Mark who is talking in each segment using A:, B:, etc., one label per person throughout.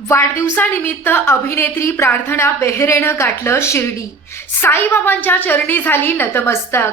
A: वाढदिवसानिमित्त अभिनेत्री प्रार्थना बेहरेनं गाठलं शिर्डी. साईबाबांच्या चरणी झाली नतमस्तक.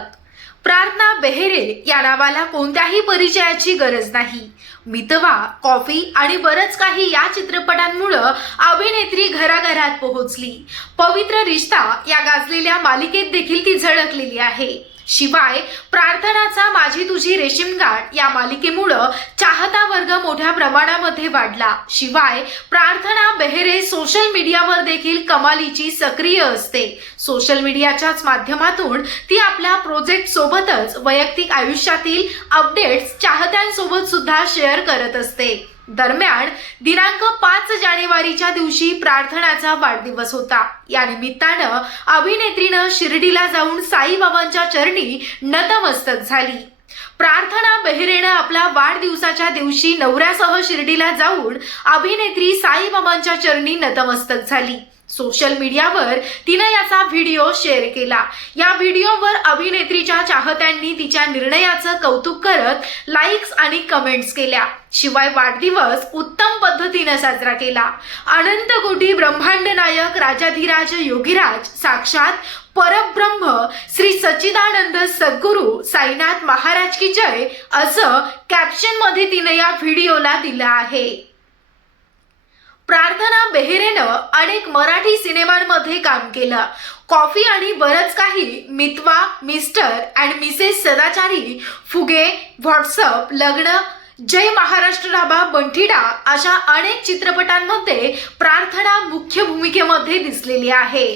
A: प्रार्थना बेहरे या नावाला कोणत्याही परिचयाची गरज नाही. मितवा कॉफी आणि बरंच काही या चित्रपटांमुळं अभिनेत्री घराघरात पोहोचली. पवित्र रिश्ता या गाजलेल्या मालिकेत देखील ती झळकलेली आहे. शिवाय प्रार्थनाचा माझी तुझी रेशीमगाठ या मालिकेमुळं चाहता वर्ग मोठ्या प्रमाणामध्ये वाढला. शिवाय प्रार्थना बेहेरे सोशल मीडियावर देखील कमालीची सक्रिय असते. सोशल मीडियाच्याच माध्यमातून ती आपल्या प्रोजेक्ट सोबतच वैयक्तिक आयुष्यातील अपडेट्स चाहत्यांसोबत सुद्धा शेअर करत असते. दरम्यान दिनांक पाच जानेवारीच्या दिवशी प्रार्थनाचा वाढदिवस होता. या निमित्तानं अभिनेत्रीनं शिर्डीला जाऊन साईबाबांच्या चरणी नतमस्तक झाली. प्रार्थना बेहरेनं आपल्या वाढदिवसाच्या दिवशी नवऱ्यासह शिर्डीला जाऊन अभिनेत्री साईबाबांच्या चरणी नतमस्तक झाली. सोशल मीडियावर तिनं याचा व्हिडिओ शेअर केला. या व्हिडिओवर अभिनेत्रीच्या चाहत्यांनी तिच्या निर्णयाचं कौतुक करत लाईक्स आणि कमेंट्स केल्या. शिवाय वाढदिवस उत्तम पद्धतीनं साजरा केला. अनंत कोटी ब्रह्मांड नायक राजाधिराज योगीराज साक्षात परब्रह्म श्री सच्चिदानंद सद्गुरू साईनाथ महाराज की जय असं कॅप्शनमध्ये तिनं या व्हिडिओला दिलं आहे. प्रार्थना बेहेरेनं अनेक मराठी सिनेमांमध्ये काम केलं. कॉफी आणि बरंच काही मितवा मिस्टर अँड मिसेस सदाचारी फुगे व्हॉट्सअप लग्न जय महाराष्ट्र राबा बंठिडा अशा अनेक चित्रपटांमध्ये प्रार्थना मुख्य भूमिकेमध्ये दिसलेली आहे.